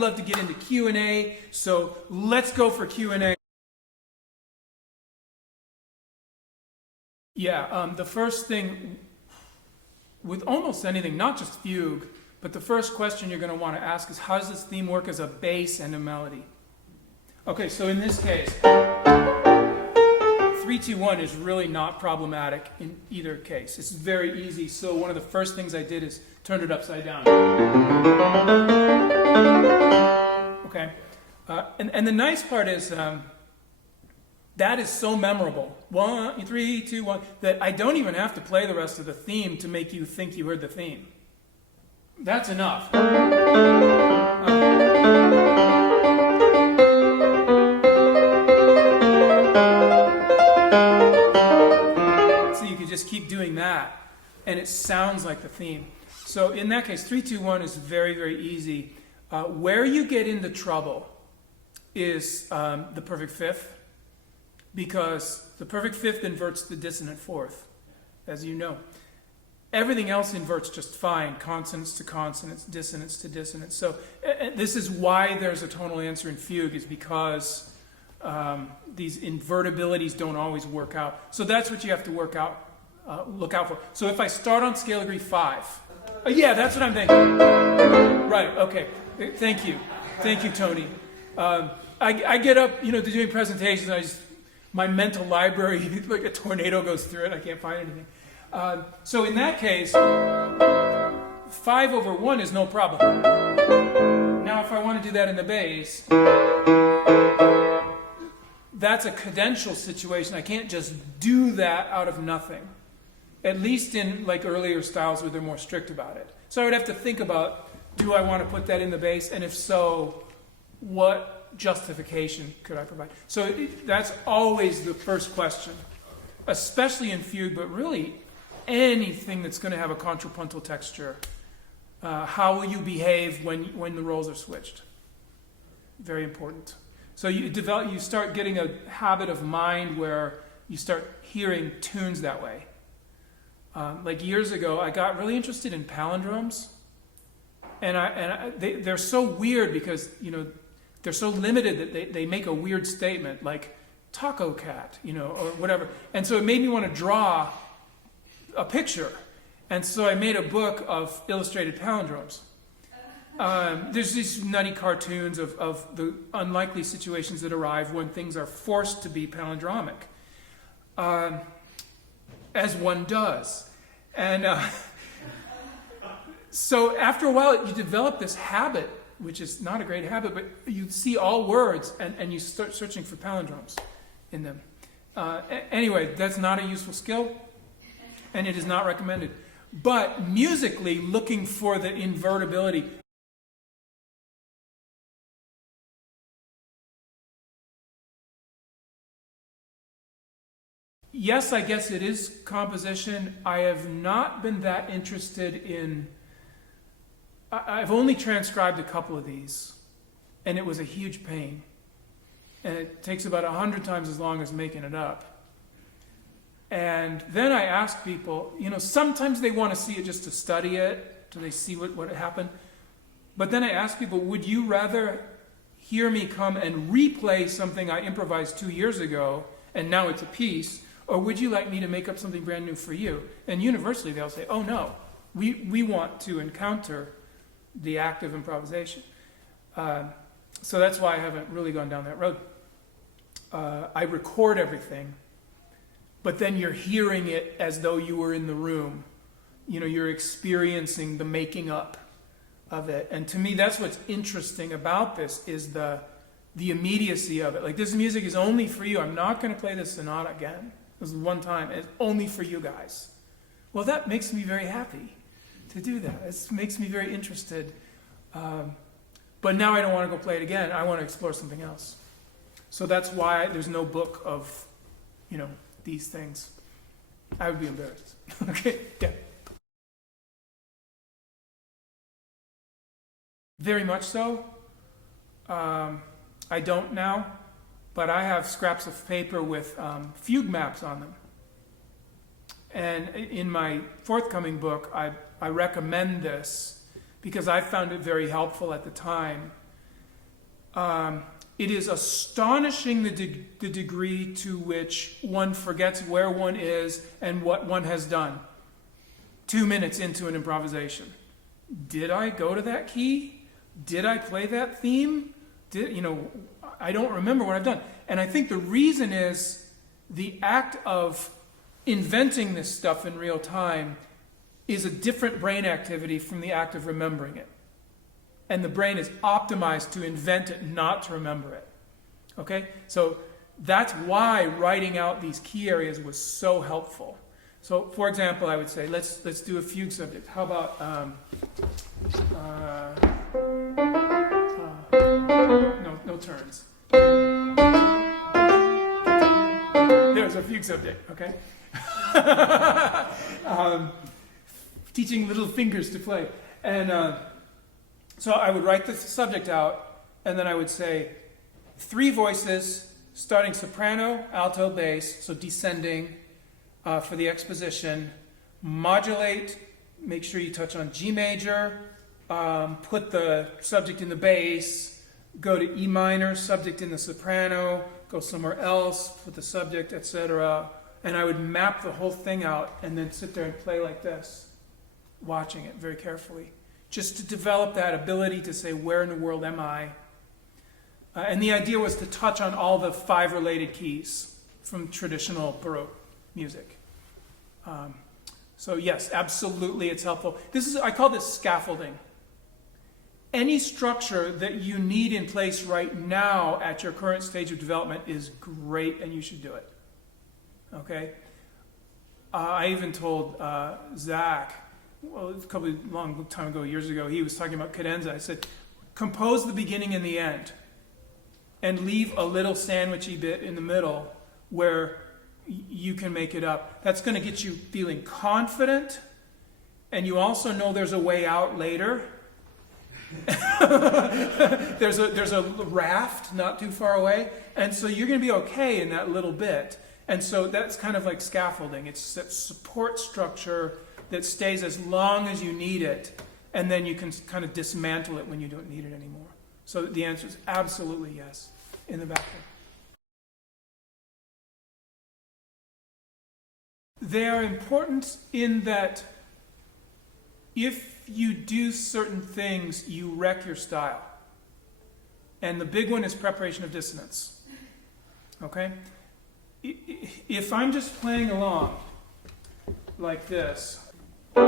love to get into Q&A, so let's go for Q&A. Yeah, the first thing with almost anything, not just fugue, but the first question you're going to want to ask is, how does this theme work as a bass and a melody? Okay, so in this case, 3-2-1 is really not problematic in either case. It's very easy. So one of the first things I did is turn it upside down. Okay, and the nice part is that is so memorable. 1, 3, 2, 1 that I don't even have to play the rest of the theme to make you think you heard the theme. That's enough. So you can just keep doing that, and it sounds like the theme. So in that case, 3-2-1 is very, very easy. Where you get into trouble is the perfect fifth, because the perfect fifth inverts the dissonant fourth, as you know. Everything else inverts just fine, consonants to consonants, dissonance to dissonance. So this is why there's a tonal answer in fugue, is because these invertibilities don't always work out. So that's what you have to look out for. So if I start on scale degree 5, yeah, that's what I'm thinking. Right, okay. Thank you, Tony. I get up, to doing presentations. My mental library, like a tornado goes through it. I can't find anything. So in that case, 5/1 is no problem. Now, if I want to do that in the bass, that's a cadential situation. I can't just do that out of nothing. At least in like earlier styles where they're more strict about it. So I would have to think about, do I want to put that in the bass? And if so, what justification could I provide? So that's always the first question, especially in fugue, but really anything that's going to have a contrapuntal texture. How will you behave when the roles are switched? Very important. So you start getting a habit of mind where you start hearing tunes that way. Like years ago, I got really interested in palindromes, and they're so weird because they're so limited that they make a weird statement like taco cat, or whatever. And so it made me want to draw a picture. And so I made a book of illustrated palindromes. There's these nutty cartoons of the unlikely situations that arrive when things are forced to be palindromic, as one does. And so after a while, you develop this habit, which is not a great habit, but you see all words and you start searching for palindromes in them. Anyway, that's not a useful skill, and it is not recommended. But musically, looking for the invertibility. Yes, I guess it is composition. I have not been that interested in... I've only transcribed a couple of these, and it was a huge pain. And it takes about 100 times as long as making it up. And then I ask people, sometimes they want to see it just to study it, so they see what happened. But then I ask people, would you rather hear me come and replay something I improvised 2 years ago, and now it's a piece, or would you like me to make up something brand new for you? And universally they'll say, oh no, we want to encounter the act of improvisation. So that's why I haven't really gone down that road. I record everything, but then you're hearing it as though you were in the room. You're experiencing the making up of it. And to me, that's what's interesting about this, is the immediacy of it. Like, this music is only for you. I'm not going to play this sonata again. This is one time. It's only for you guys. Well, that makes me very happy to do that. It makes me very interested. But now I don't want to go play it again. I want to explore something else. So that's why there's no book of, these things. I would be embarrassed. Okay, yeah. Very much so. I don't now, but I have scraps of paper with fugue maps on them. And in my forthcoming book, I recommend this because I found it very helpful at the time. It is astonishing the degree to which one forgets where one is and what one has done 2 minutes into an improvisation. Did I go to that key? Did I play that theme? I don't remember what I've done. And I think the reason is the act of inventing this stuff in real time is a different brain activity from the act of remembering it. And the brain is optimized to invent it, not to remember it. Okay? So that's why writing out these key areas was so helpful. So, for example, I would say, let's do a fugue subject. How about, no turns. There's a fugue subject, okay? Teaching little fingers to play. And so I would write the subject out, and then I would say 3 voices, starting soprano, alto, bass, so descending for the exposition, modulate, make sure you touch on G major, put the subject in the bass, go to E minor, subject in the soprano, go somewhere else, put the subject, etc. And I would map the whole thing out and then sit there and play like this, watching it very carefully, just to develop that ability to say, where in the world am I? And the idea was to touch on all the 5 related keys from traditional Baroque music. So yes, absolutely, it's helpful. I call this scaffolding. Any structure that you need in place right now at your current stage of development is great, and you should do it. Okay? I even told Zach, well, long time ago, years ago, he was talking about cadenza. I said, compose the beginning and the end, and leave a little sandwichy bit in the middle where you can make it up. That's going to get you feeling confident, and you also know there's a way out later. there's a raft not too far away, and so you're going to be okay in that little bit. And so that's kind of like scaffolding. It's that support structure that stays as long as you need it, and then you can kind of dismantle it when you don't need it anymore. So the answer is absolutely yes, in the back there. They are important in that if you do certain things, you wreck your style. And the big one is preparation of dissonance. Okay? If I'm just playing along like this, and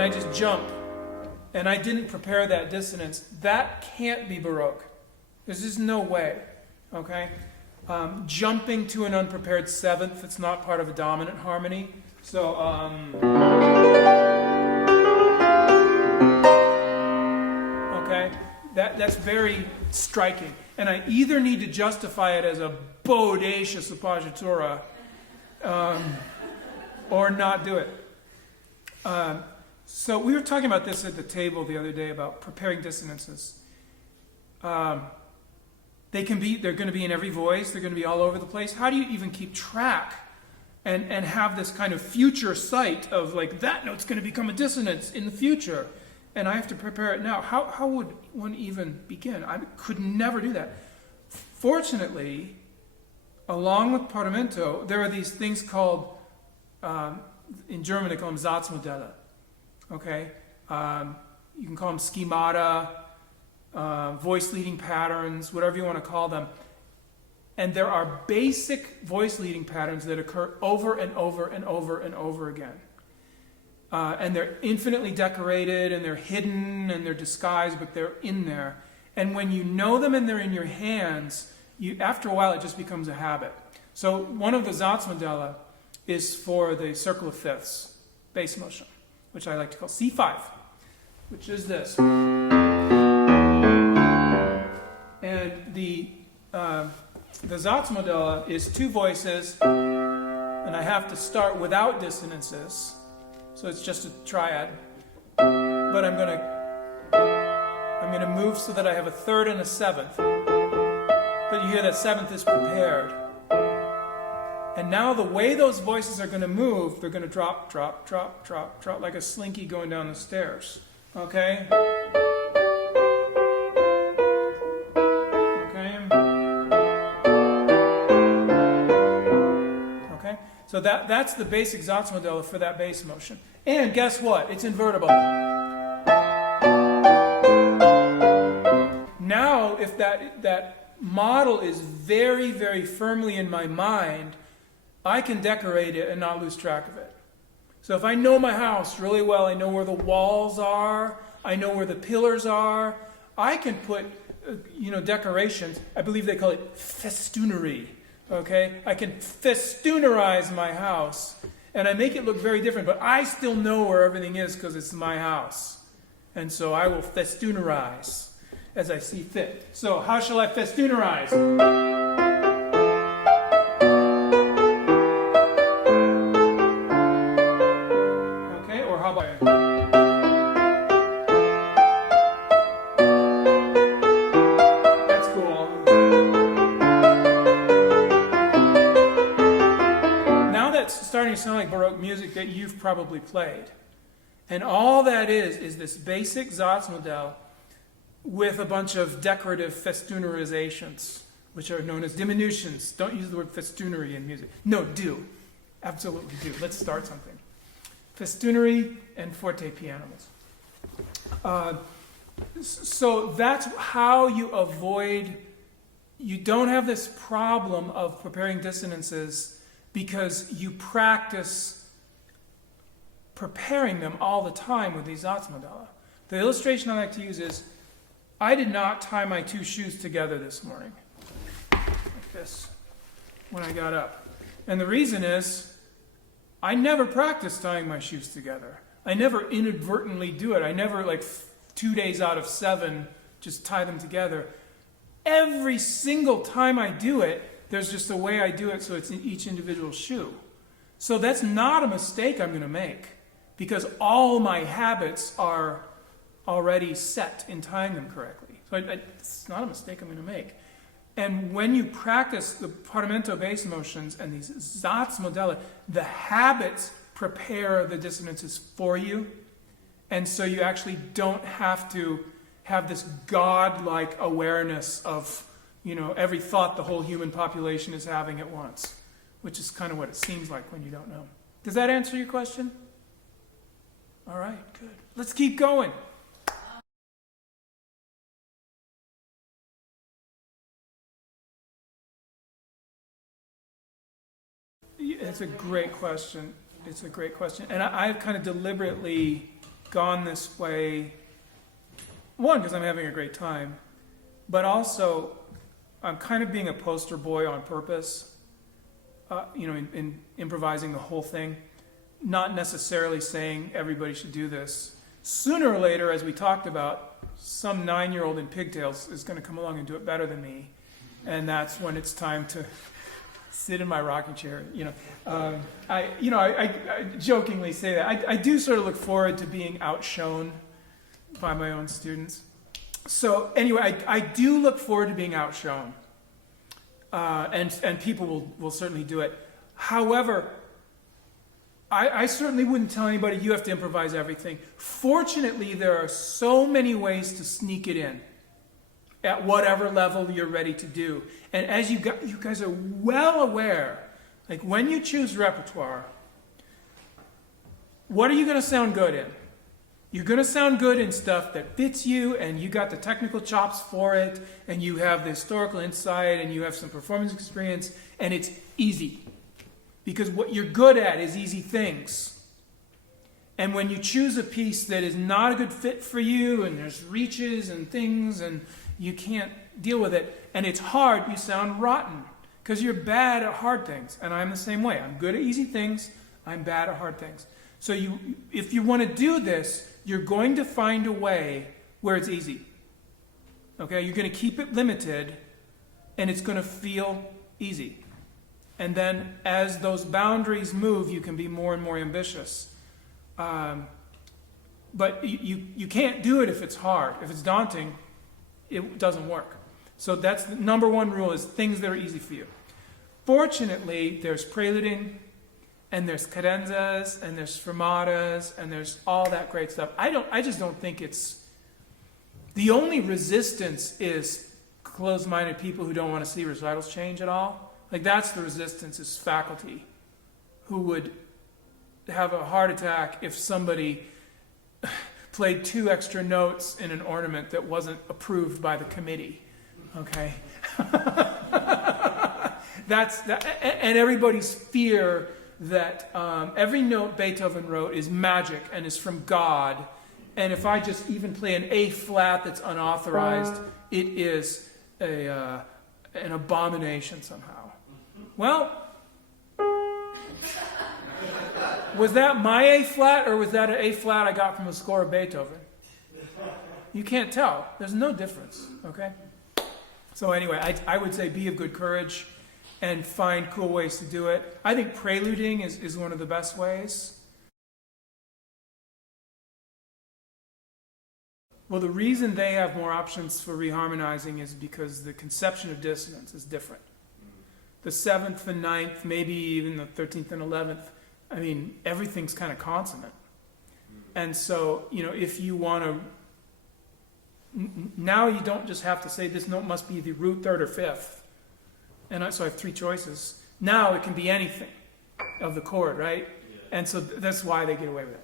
I just jump, and I didn't prepare that dissonance, that can't be Baroque. There's just no way. Okay? Jumping to an unprepared 7th, it's not part of a dominant harmony. So, okay, that's very striking. And I either need to justify it as a bodacious appoggiatura, or not do it. So we were talking about this at the table the other day about preparing dissonances. They're going to be in every voice. They're going to be all over the place. How do you even keep track and have this kind of future sight of like, that note's going to become a dissonance in the future, and I have to prepare it now? How would one even begin? I could never do that. Fortunately, along with Parlamento, there are these things called, in German they call them Satzmodelle. Okay? You can call them schemata, voice leading patterns, whatever you want to call them. And there are basic voice leading patterns that occur over and over and over and over again. And they're infinitely decorated, and they're hidden, and they're disguised, but they're in there. And when you know them and they're in your hands, after a while it just becomes a habit. So one of the Satzmodelle is for the circle of fifths, bass motion, which I like to call C5, which is this. And the Satzmodelle is 2 voices, and I have to start without dissonances, so it's just a triad. But I'm going to move so that I have a 3rd and a 7th. But you hear that 7th is prepared. And now the way those voices are going to move, they're going to drop, drop, drop, drop, drop, like a slinky going down the stairs. Okay? Okay? So that's the basic Satzmodell for that bass motion. And guess what? It's invertible. Now, if that model is very, very firmly in my mind, I can decorate it and not lose track of it. So if I know my house really well, I know where the walls are, I know where the pillars are, I can put decorations. I believe they call it festoonery. Okay? I can festoonerize my house, and I make it look very different, but I still know where everything is because it's my house. And so I will festoonerize as I see fit. So how shall I festoonerize? Okay, or how about that's cool. Now that's starting to sound like Baroque music that you've probably played. And all that is this basic Satzmodell with a bunch of decorative festoonerizations, which are known as diminutions. Don't use the word festoonery in music. No, do. Absolutely do. Let's start something. Festoonery and forte pianos. So that's how you avoid, you don't have this problem of preparing dissonances because you practice preparing them all the time with these Satzmodelle. The illustration I like to use is, I did not tie my two shoes together this morning, like this, when I got up. And the reason is, I never practice tying my shoes together. I never inadvertently do it. I never, 2 days out of 7, just tie them together. Every single time I do it, there's just a way I do it so it's in each individual shoe. So that's not a mistake I'm going to make, because all my habits are already set in tying them correctly. So it's not a mistake I'm going to make. And when you practice the Parlamento bass motions and these Satzmodelle, the habits prepare the dissonances for you. And so you actually don't have to have this godlike awareness of, every thought the whole human population is having at once, which is kind of what it seems like when you don't know. Does that answer your question? All right, good. Let's keep going. It's a great question. It's a great question. And I've kind of deliberately gone this way, one, because I'm having a great time, but also I'm kind of being a poster boy on purpose, in improvising the whole thing, not necessarily saying everybody should do this. Sooner or later, as we talked about, some 9-year-old in pigtails is going to come along and do it better than me, and that's when it's time to sit in my rocking chair. I jokingly say that. I do sort of look forward to being outshone by my own students. So anyway, I do look forward to being outshone, and people will certainly do it. However, I certainly wouldn't tell anybody you have to improvise everything. Fortunately, there are so many ways to sneak it in at whatever level you're ready to do. And as you guys are well aware, when you choose repertoire, what are you going to sound good in? You're going to sound good in stuff that fits you, and you got the technical chops for it, and you have the historical insight, and you have some performance experience, and it's easy. Because what you're good at is easy things. And when you choose a piece that is not a good fit for you, and there's reaches and things, and you can't deal with it, and it's hard, you sound rotten. Because you're bad at hard things. And I'm the same way. I'm good at easy things. I'm bad at hard things. So if you want to do this, you're going to find a way where it's easy. Okay? You're going to keep it limited, and it's going to feel easy. And then as those boundaries move, you can be more and more ambitious. But you can't do it if it's hard. If it's daunting, it doesn't work. So that's the number one rule, is things that are easy for you. Fortunately, there's preluding and there's cadenzas, and there's sfumatas, and there's all that great stuff. I just don't think it's, the only resistance is closed-minded people who don't want to see recitals change at all. Like, that's the resistance, is faculty who would have a heart attack if somebody played 2 extra notes in an ornament that wasn't approved by the committee. Okay? And everybody's fear that every note Beethoven wrote is magic and is from God, and if I just even play an A flat that's unauthorized, it is an abomination somehow. Well, was that my A flat, or was that an A flat I got from a score of Beethoven? You can't tell. There's no difference, okay? So anyway, I would say be of good courage and find cool ways to do it. I think preluding is one of the best ways. Well, the reason they have more options for reharmonizing is because the conception of dissonance is different. The 7th and 9th, maybe even the 13th and 11th, I mean, everything's kind of consonant. And so, if you want to, now you don't just have to say this note must be the root 3rd or 5th. And so I have 3 choices. Now it can be anything of the chord, right? Yeah. And so that's why they get away with it.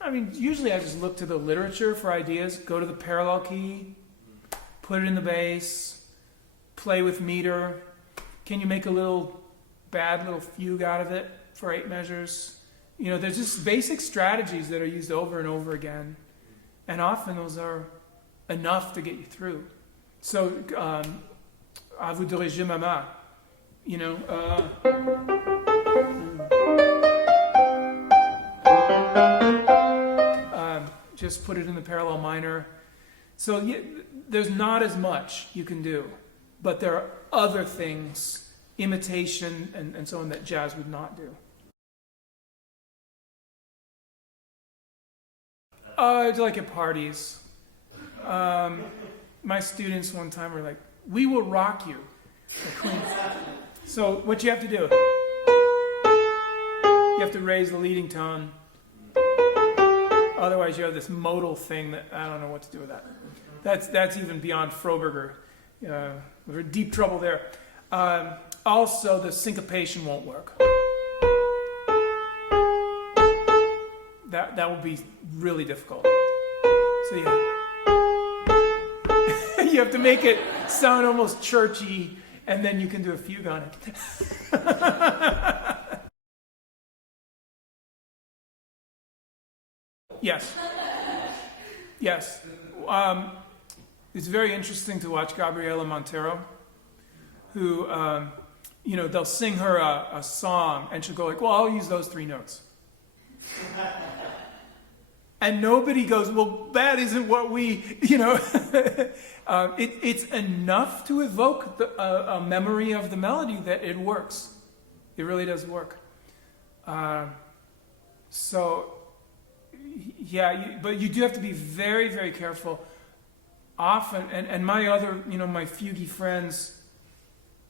I mean, usually I just look to the literature for ideas, go to the parallel key, put it in the bass, play with meter. Can you make a little fugue out of it for 8 measures? There's just basic strategies that are used over and over again. And often those are enough to get you through. So, à vous diriger, maman. Just put it in the parallel minor. So there's not as much you can do, but there are other things, imitation and so on, that jazz would not do. It's like at parties. My students one time were like, "We will rock you." So what you have to do, you have to raise the leading tone. Otherwise, you have this modal thing that I don't know what to do with that. That's even beyond Froberger. We're in deep trouble there. Also, the syncopation won't work. That will be really difficult. So you have to make it sound almost churchy, and then you can do a fugue on it. Yes. It's very interesting to watch Gabriela Montero, who, they'll sing her a song, and she'll go like, "Well, I'll use those 3 notes." And nobody goes, "Well, that isn't what we," It's enough to evoke a memory of the melody that it works. It really does work. But you do have to be very, very careful. Often, and my other, my fugue friends,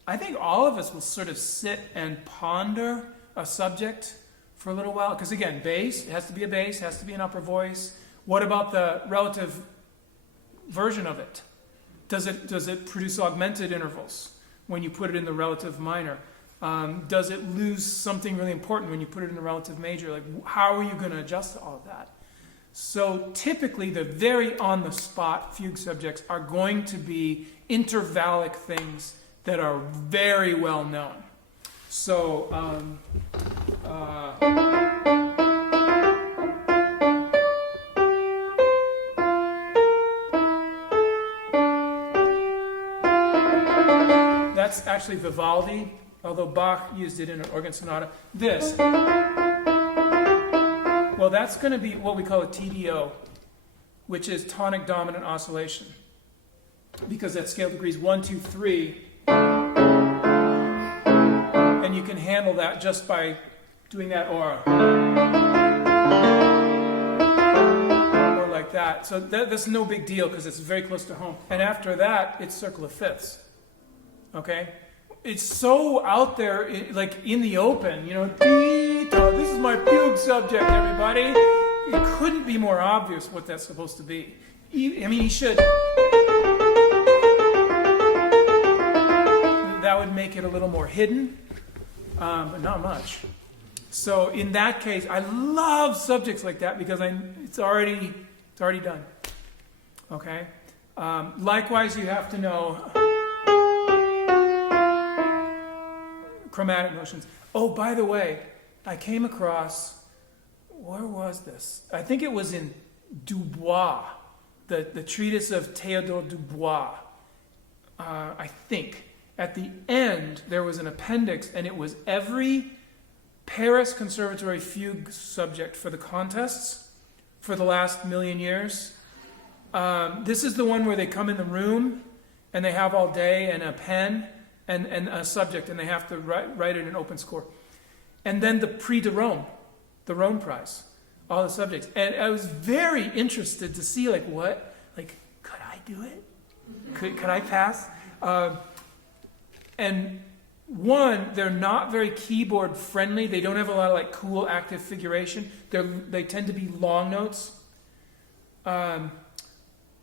I think all of us will sort of sit and ponder a subject for a little while. Because again, bass, it has to be a bass, it has to be an upper voice. What about the relative version of it? Does it produce augmented intervals when you put it in the relative minor? Does it lose something really important when you put it in the relative major? Like, how are you going to adjust to all of that? So typically, the very on-the-spot fugue subjects are going to be intervallic things that are very well known. So, that's actually Vivaldi, although Bach used it in an organ sonata. This. Well, that's going to be what we call a TDO, which is tonic dominant oscillation, because that scale degrees 1, 2, 3, and you can handle that just by doing that or like that. So that's no big deal because it's very close to home. And after that, it's circle of fifths. Okay? it's so out there, like in the open, you know, this is my fugue subject, everybody. It couldn't be more obvious what that's supposed to be. I mean, he should. That would make it a little more hidden, but not much. So in that case, I love subjects like that because it's already done. Okay. Likewise, you have to know chromatic motions. Oh, by the way, I came across, where was this? I think it was in Dubois, the treatise of Théodore Dubois. I think at the end there was an appendix, and it was every Paris Conservatory fugue subject for the contests for the last million years. This is the one where they come in the room and they have all day and a pen and a subject, and they have to write it in open score. And then the Prix de Rome, the Rome Prize, all the subjects. And I was very interested to see, like, what, like, could I do it? Could I pass? And one, they're not very keyboard friendly. They don't have a lot of like cool active figuration. They tend to be long notes.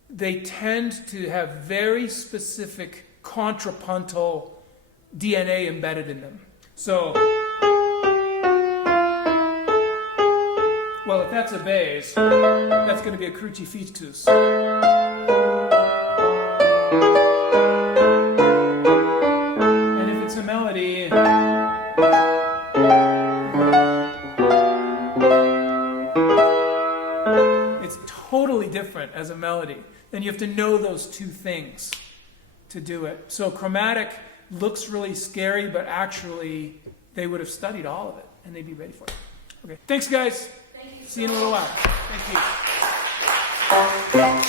They tend to have very specific contrapuntal DNA embedded in them. So, well, if that's a bass, that's going to be a crucifixus. And if it's a melody, it's totally different as a melody. Then you have to know those two things to do it. So chromatic looks really scary, but actually they would have studied all of it and they'd be ready for it. Okay. Thanks, guys. Thank you. See you in a little while. Thank you.